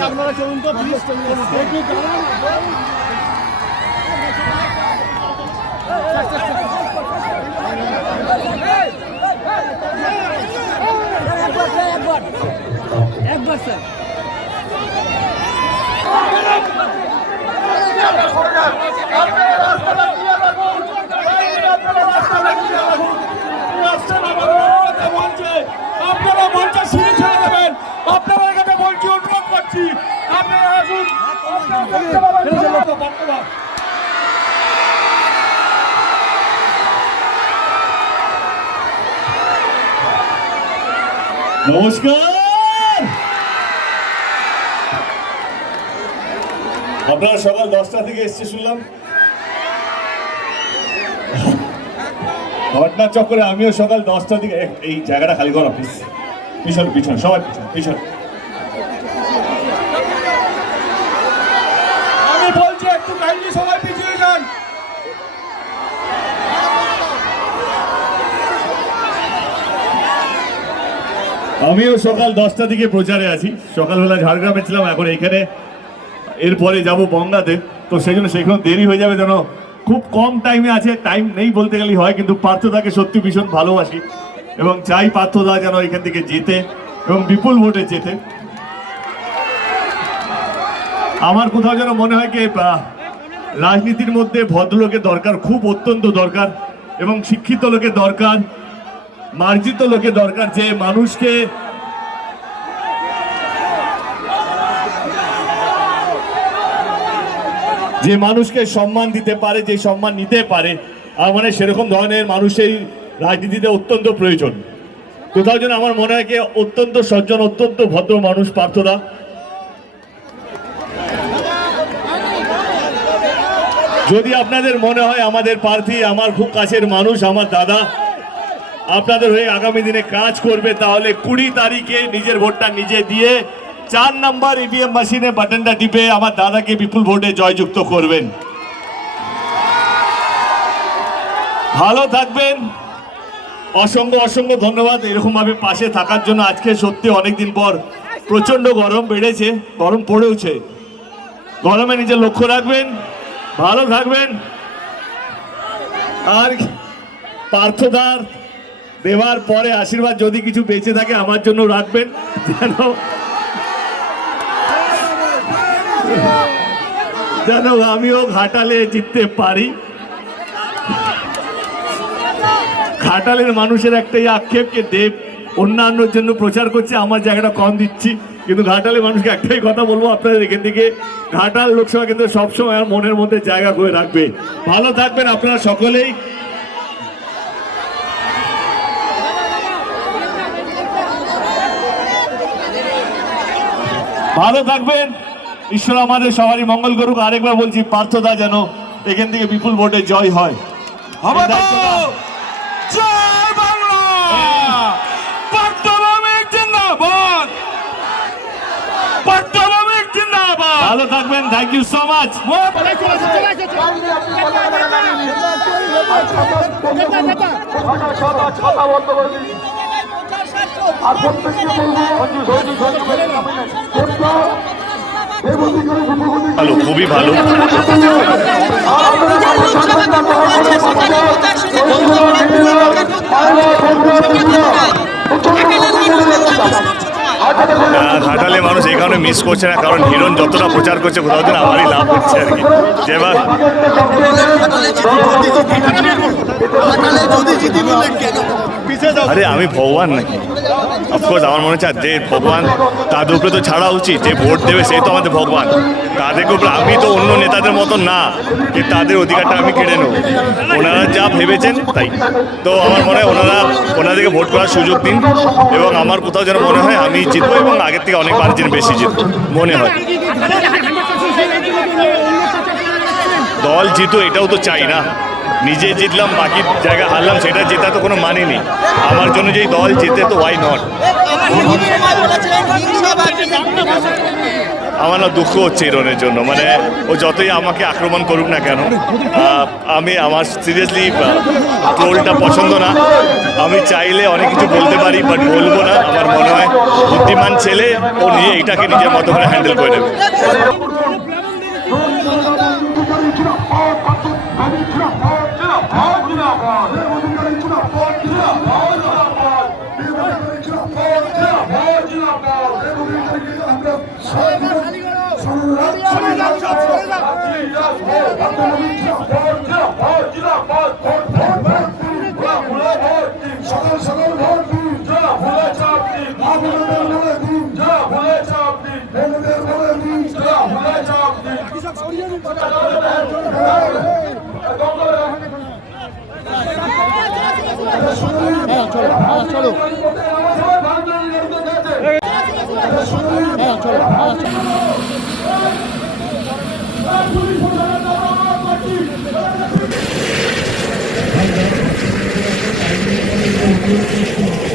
আপনারা চলুন তো প্লিজ একবার স্যার আপনারা মঞ্চে সিঁড়ি ছেড়ে দেবেন আপনারা এখানে বলছি অনুরোধ করছি আপনারা আসুন আপনারা দেখতে পাবেন ধন্যবাদ। নমস্কার। আপনারা সকাল দশটা থেকে এসছে শুনলাম। ঘটনার চক্করে আমিও সকাল দশটা থেকে এই জায়গাটা খালি করো পিছন পিছন, সবাই পিছন পিছন আমি বলছি একটু কাইন্ডলি সবাই পিছিয়ে যান আমিও সকাল দশটা দিকে প্রচারে আছি। সকালবেলা ঝাড়গ্রামে ছিলাম, এখন এখানে এরপরে যাব বঙ্গাতে। তো সেই জন্য সেখানে দেরি হয়ে যাবে যেন খুব কম টাইমে আছে টাইম নেই বলতে গেলেই হয়, কিন্তু পার্থদাকে সত্যি ভীষণ ভালোবাসি। এবং চাই পার্থদা যেন এখান থেকে যেতে এবং বিপুল ভোটে যেতে আমার কোথাও যেন মনে হয় কি রাজনীতির মধ্যে ভদ্রলোকের দরকার, খুব অত্যন্ত দরকার এবং শিক্ষিত লোকের দরকার। মার্জিত লোকের দরকার যে মানুষকে যে মানুষকে সম্মান দিতে পারে, যে সম্মান নিতে পারে, আমার মনে সেরকম ধরনের মানুষের রাজনীতিতে অত্যন্ত প্রয়োজন। কোথাও যেন আমার মনে হয় অত্যন্ত সজ্জন, অত্যন্ত ভদ্র মানুষ পার্থদা যদি আপনাদের মনে হয় আমাদের প্রার্থী, আমার খুব কাছের মানুষ, আমার দাদা আপনাদের হয়ে আগামী দিনে কাজ করবে, তাহলে কুড়ি তারিখে নিজের ভোটটা নিজে দিয়ে চার নাম্বার ইভিএম মেশিনে বাটনটা টিপে আমার দাদাকে বিপুল ভোটে জয়যুক্ত করবেন। ভালো থাকবেন। অসংখ্য অসংখ্য ধন্যবাদ। এরকম ভাবে পাশে থাকার জন্য আজকে সত্যি অনেকদিন পর প্রচণ্ড গরম বেড়েছে, গরম পড়েওছে। গরমে নিজের লক্ষ্য রাখবেন, ভালো থাকবেন। আর পার্থদার দেওয়ার পরে আশীর্বাদ যদি কিছু বেঁচে থাকে আমার জন্য রাখবেন। যেন যেন আমিও ঘাটালে জিততে পারি। ঘাটালের মানুষের একটাই আক্ষেপকে দেব অন্যান্যর জন্য প্রচার করছে, আমার জায়গাটা কম দিচ্ছি। কিন্তু ঘাটালের মানুষকে একটাই কথা বলব, আপনাদের এখান থেকে ঘাটাল লোকসভা কেন্দ্র সবসময় আমার মনের মধ্যে জায়গা করে রাখবে। ভালো থাকবেন আপনারা সকলেই। ভালো থাকবেন। ঈশ্বর আমাদের সবারই মঙ্গল করুক। আরেকবার বলছি পার্থদা যেন এখান থেকে বিপুল ভোটে জয় হয়। হবে জয় বাংলা! পট্টনামের জিন্দাবাদ! পট্টনামের জিন্দাবাদ! ভালো থাকবেন। থ্যাংক ইউ সো মাচ ভালো, খুবই ভালো। ঘাটালে মানুষ এই কারণে মিস করছে না, কারণ হিরণ যতটা প্রচার করছে, কোথাও যেন আমারই লাভ হচ্ছে আর কি। যেবার আরে আমি ভগবান নাকি? অফকোর্স আমার মনে হচ্ছে যে ভগবান তাদের উপরে তো ছাড়া উচিত। যে ভোট দেবে সেই তো আমাদের ভগবান। তাদের উপরে আমি তো অন্য নেতাদের মতো না যে তাদের অধিকারটা আমি কেড়ে নেব। ওনারা যা ভেবেছেন তাই। তো আমার মনে হয় ওনারা ওনাদেরকে ভোট করার সুযোগ দিন এবং আমার কোথাও যেন মনে হয় আমি জিতবো এবং আগের থেকে অনেক মার্জিন বেশি জিতবো। মনে হয়। দল জিতো এটাও তো চাই না। নিজে জিতলাম, বাকি জায়গা হারলাম, সেটা জেতা তো কোনো মানে নেই। আমার জন্য যেই দল জেতে তো ওয়াই নট আমার না দুঃখ হচ্ছে ইরনের জন্য মানে ও যতই আমাকে আক্রমণ করুক না কেন আমি আমার সিরিয়াসলি ট্রোলটা পছন্দ না। আমি চাইলে অনেক কিছু বলতে পারি বাট বলব না। আমার মনে হয় বুদ্ধিমান ছেলে, ও নিয়ে এটাকে নিজের মতো করে হ্যান্ডেল করে নেবে। ভোট দিন যা ভুলে